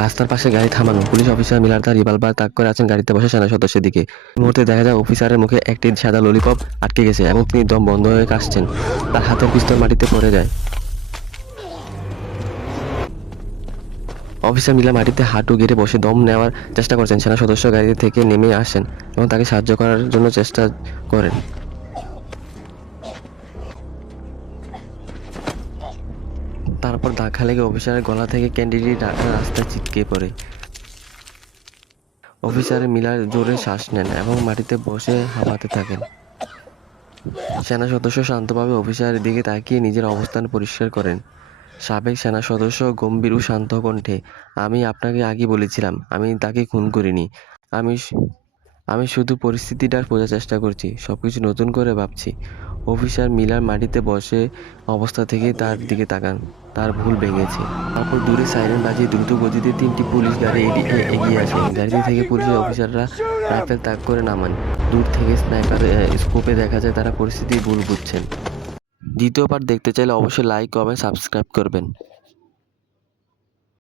রাস্তার পাশে গাড়ি থামানো। পুলিশ অফিসার মিলার তার রিভলভার তাক করে আছেন গাড়িতে বসে সেনা সদস্যের দিকে। এই মুহূর্তে দেখা যায় অফিসারের মুখে একটি সাদা ললিপপ আটকে গেছে এবং তিনি দম বন্ধ হয়ে কাশছেন। তার হাতের পিস্তল মাটিতে পড়ে যায়। অফিসার মিলা মাটিতে হাঁটু গেড়ে বসে দম নেওয়ার চেষ্টা করছেন। সেনা সদস্য গাড়ি থেকে নেমে আসেন এবং তাকে সাহায্য করার জন্য চেষ্টা করেন। তারপর ধাক্কা লেগে অফিসারের গলা থেকে ক্যান্ডিটি রাস্তায় ছিটকে পড়ে। অফিসার মিলার জোরে শ্বাস নেন এবং মাটিতে বসে হাঁপাতে থাকেন। সেনা সদস্য শান্তভাবে অফিসারের দিকে তাকিয়ে নিজের অবস্থান পরিষ্কার করেন। সাবেক সেনা সদস্য গম্ভীর ও শান্ত কণ্ঠে, আমি আপনাকে আগে বলেছিলাম, আমি তাকে খুন করিনি। আমি আমি শুধু পরিস্থিতিটা বোঝার চেষ্টা করছি, সবকিছু নতুন করে ভাবছি। অফিসার মিলার মাটিতে বসে অবস্থা থেকে তার দিকে তাকান। তার ভুল ভেঙেছে। তারপর দূরে সাইরেন বাজিয়ে দ্রুত গতিতে 3টি পুলিশ গাড়ি এগিয়ে আসে। গাড়িতে থেকে পুলিশের অফিসাররা রাইফেল তাক করে নামান। দূর থেকে স্নাইপার স্কোপে দেখা যায় তারা পরিস্থিতি ভুল বুঝছেন। দ্বিতীয় পার্ট দেখতে চাইলে অবশ্যই লাইক, কমেন্ট, সাবস্ক্রাইব করবেন।